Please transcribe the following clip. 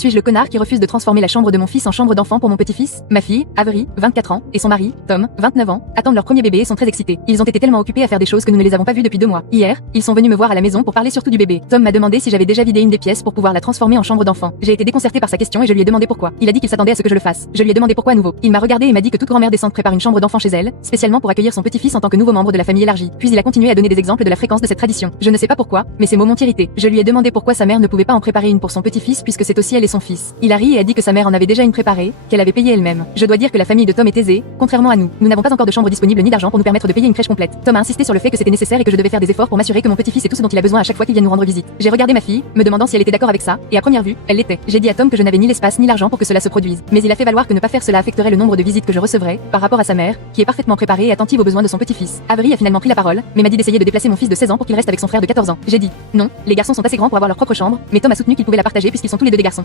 Suis-je le connard qui refuse de transformer la chambre de mon fils en chambre d'enfant pour mon petit-fils? Ma fille, Avery, 24 ans, et son mari, Tom, 29 ans, attendent leur premier bébé et sont très excités. Ils ont été tellement occupés à faire des choses que nous ne les avons pas vus depuis 2 mois. Hier, ils sont venus me voir à la maison pour parler surtout du bébé. Tom m'a demandé si j'avais déjà vidé une des pièces pour pouvoir la transformer en chambre d'enfant. J'ai été déconcertée par sa question et je lui ai demandé pourquoi. Il a dit qu'il s'attendait à ce que je le fasse. Je lui ai demandé pourquoi à nouveau. Il m'a regardé et m'a dit que toute grand-mère décente prépare une chambre d'enfant chez elle, spécialement pour accueillir son petit-fils en tant que nouveau membre de la famille élargie. Puis il a continué à donner des exemples de la fréquence de cette tradition. Je ne sais pas pourquoi, mais ces mots m'ont irrité. Je lui ai demandé pourquoi sa mère ne pouvait pas en préparer une pour son petit-fils puisque c'est aussi elle et son fils. Il a ri et a dit que sa mère en avait déjà une préparée, qu'elle avait payée elle-même. Je dois dire que la famille de Tom est aisée, contrairement à nous. Nous n'avons pas encore de chambre disponible ni d'argent pour nous permettre de payer une crèche complète. Tom a insisté sur le fait que c'était nécessaire et que je devais faire des efforts pour m'assurer que mon petit-fils ait tout ce dont il a besoin à chaque fois qu'il vient nous rendre visite. J'ai regardé ma fille, me demandant si elle était d'accord avec ça, et à première vue, elle l'était. J'ai dit à Tom que je n'avais ni l'espace ni l'argent pour que cela se produise. Mais il a fait valoir que ne pas faire cela affecterait le nombre de visites que je recevrais, par rapport à sa mère, qui est parfaitement préparée et attentive aux besoins de son petit-fils. Avery a finalement pris la parole, mais m'a dit d'essayer de déplacer mon fils de 16 ans pour qu'il reste avec son frère de 14 ans. J'ai dit, non, les garçons sont assez grands pour avoir leur propre chambre, mais Tom a soutenu qu'il pouvait la partager puisqu'ils sont tous les deux des garçons.